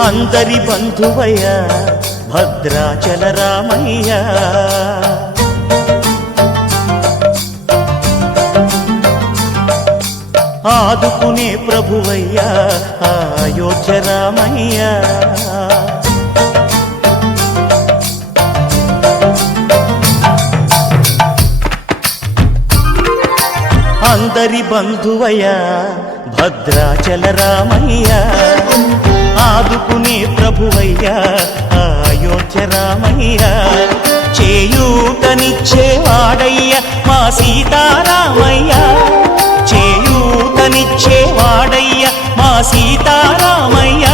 అందరి బంధువయ్య భద్రాచల రామయ్య ఆదుకునే ప్రభువయ్య అయోధ్య రామయ్య అందరి బంధువయ్య భద్రాచల రామయ్య ఆదుకునే ప్రభువయ్య అయోధ్య రామయ్య చేయూతనిచ్చేవాడయ్య మా సీతారామయ్య చేయూతనిచ్చేవాడయ్య మా సీతారామయ్య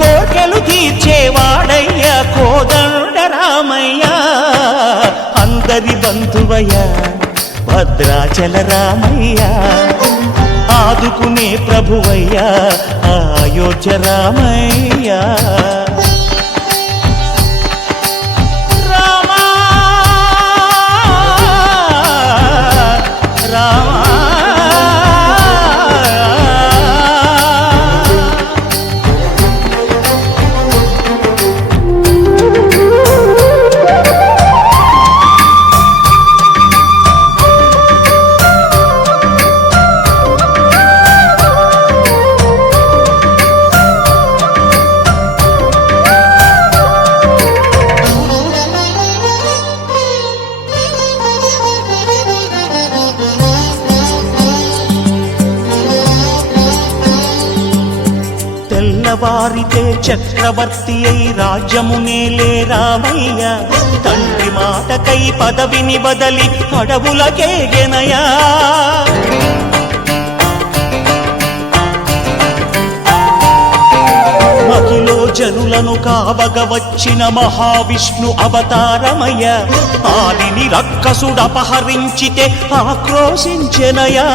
కోర్కెలు తీర్చేవాడయ్య కోదండ రామయ్య అందరి బంధువయ్య భద్రాచల రామయ్య ఆదుకునే ప్రభువయ్య అయోధ్య రామయ్య వారితే చక్రవర్తి అయి రాజ్యమునేలే రామయ్య తండ్రి మాటకై పదవిని బదలి అడవులకేగెనయా మహిలో జనులను కావగ వచ్చిన మహావిష్ణు అవతారమయ్య ఆలిని రక్కసుడపహరించితే ఆక్రోశించెనయా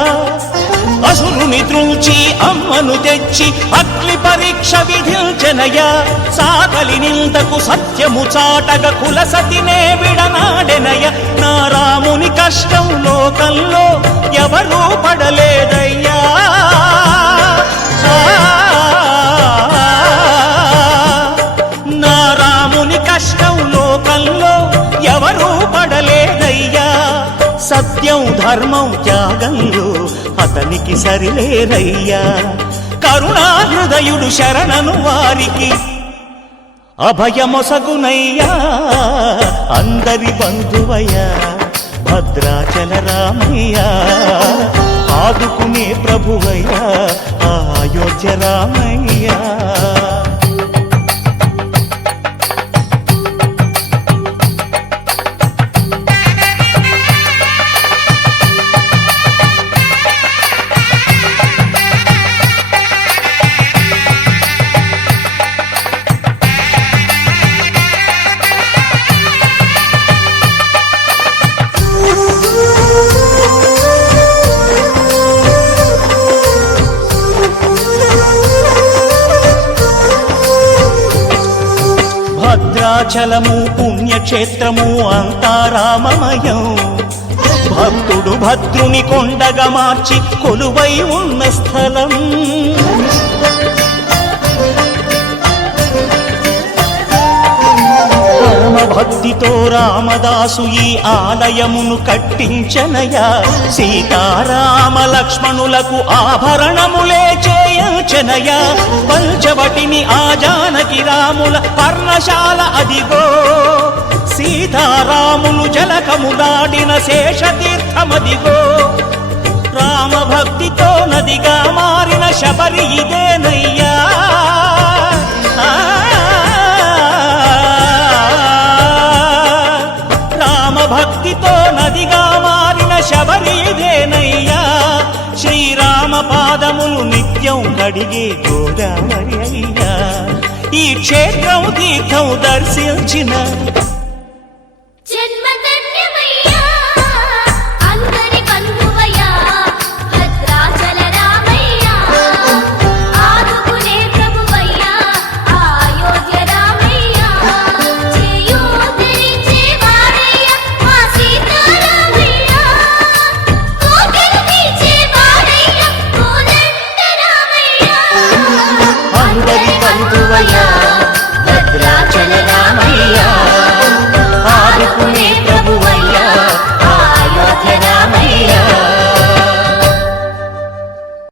అసురుని త్రుంచి అమ్మను తెచ్చి అగ్ని పరీక్ష విధించెనయా సాగలి నిందకు సత్యము చాటగ కులసతినే విడనాడెనయ నా రాముని కష్టం లోకంలో ఎవరూ పడలేదయ్యా నా రాముని కష్టం లోకంలో ఎవరూ పడలేదయ్యా సత్యం ధర్మం త్యాగంలో అతనికి సరిలేరయ్యా కరుణాహృదయుడు శరణను వారికి అభయమొసగునయ్యా అందరి బంధువయ్య భద్రాచల రామయ్య ఆదుకునే ప్రభువయ్య అయోధ్య రామయ్య భద్రాచలము పుణ్యక్షేత్రము అంతా రామమయం భక్తుడు భద్రుని కొండగా మార్చి కొలువై ఉన్న స్థలం భక్తితో రామదాసు ఈ ఆలయమును కట్టించనయా సీతారామ లక్ష్మణులకు ఆభరణములే చేయించనయా పంచవటిని ఆ జానకి రాముల పర్ణశాల అదిగో సీతారాములు జలకములాడిన శేషతీర్థమదిగో రామభక్తితో నదిగా మారిన శబరి ఇదేనయ్యా భక్తితో నదిగా మారిన శబరి ఇదేనయ్యా శ్రీరామ పాదములు నిత్యం కడిగే గోదావరి అయ్యా ఈ క్షేత్రం తీర్థం దర్శించిన అందరి బంధువయ్యా